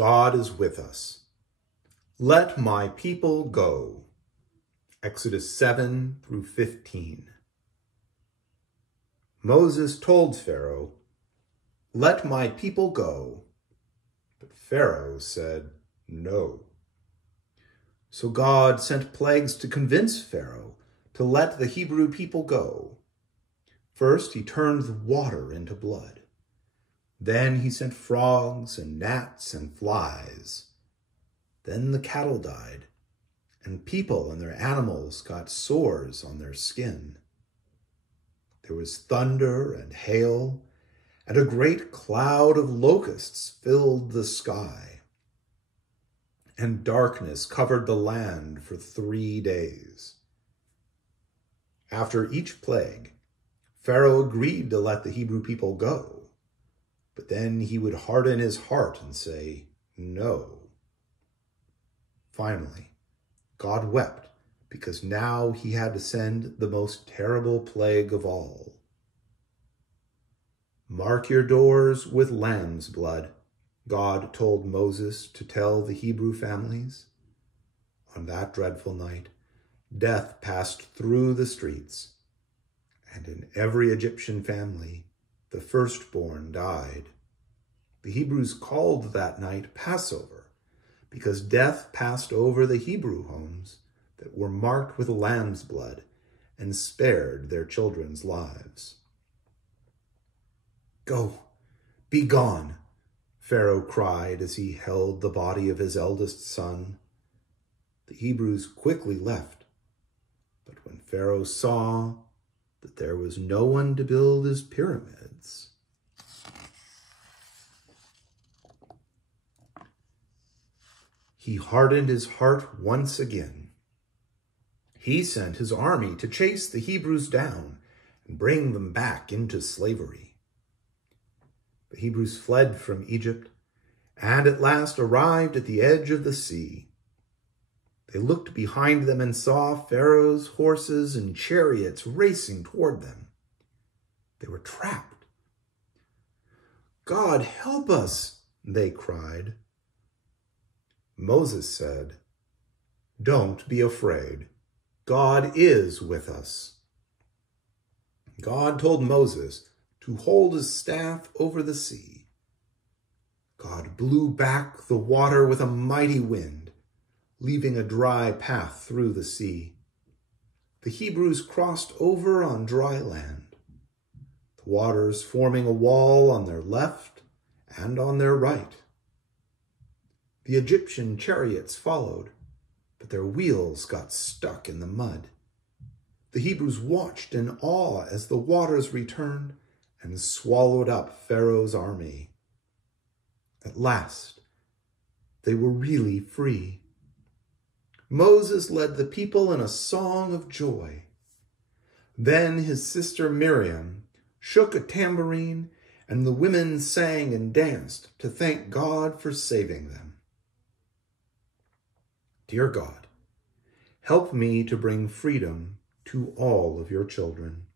God is with us. Let my people go. Exodus 7 through 15. Moses told Pharaoh, "Let my people go." But Pharaoh said, "No." So God sent plagues to convince Pharaoh to let the Hebrew people go. First, he turned the water into blood. Then he sent frogs and gnats and flies. Then the cattle died, and people and their animals got sores on their skin. There was thunder and hail, and a great cloud of locusts filled the sky. And darkness covered the land for 3 days. After each plague, Pharaoh agreed to let the Hebrew people go, but then he would harden his heart and say, "No." Finally, God wept because now he had to send the most terrible plague of all. "Mark your doors with lamb's blood," God told Moses to tell the Hebrew families. On that dreadful night, death passed through the streets, and in every Egyptian family, the firstborn died. The Hebrews called that night Passover, because death passed over the Hebrew homes that were marked with lamb's blood and spared their children's lives. "Go, be gone," Pharaoh cried as he held the body of his eldest son. The Hebrews quickly left, but when Pharaoh saw that there was no one to build his pyramids, he hardened his heart once again. He sent his army to chase the Hebrews down and bring them back into slavery. The Hebrews fled from Egypt and at last arrived at the edge of the sea. They looked behind them and saw Pharaoh's horses and chariots racing toward them. They were trapped. "God, help us," they cried. Moses said, "Don't be afraid. God is with us." God told Moses to hold his staff over the sea. God blew back the water with a mighty wind, leaving a dry path through the sea. The Hebrews crossed over on dry land, the waters forming a wall on their left and on their right. The Egyptian chariots followed, but their wheels got stuck in the mud. The Hebrews watched in awe as the waters returned and swallowed up Pharaoh's army. At last, they were really free. Moses led the people in a song of joy. Then his sister Miriam shook a tambourine, and the women sang and danced to thank God for saving them. Dear God, help me to bring freedom to all of your children.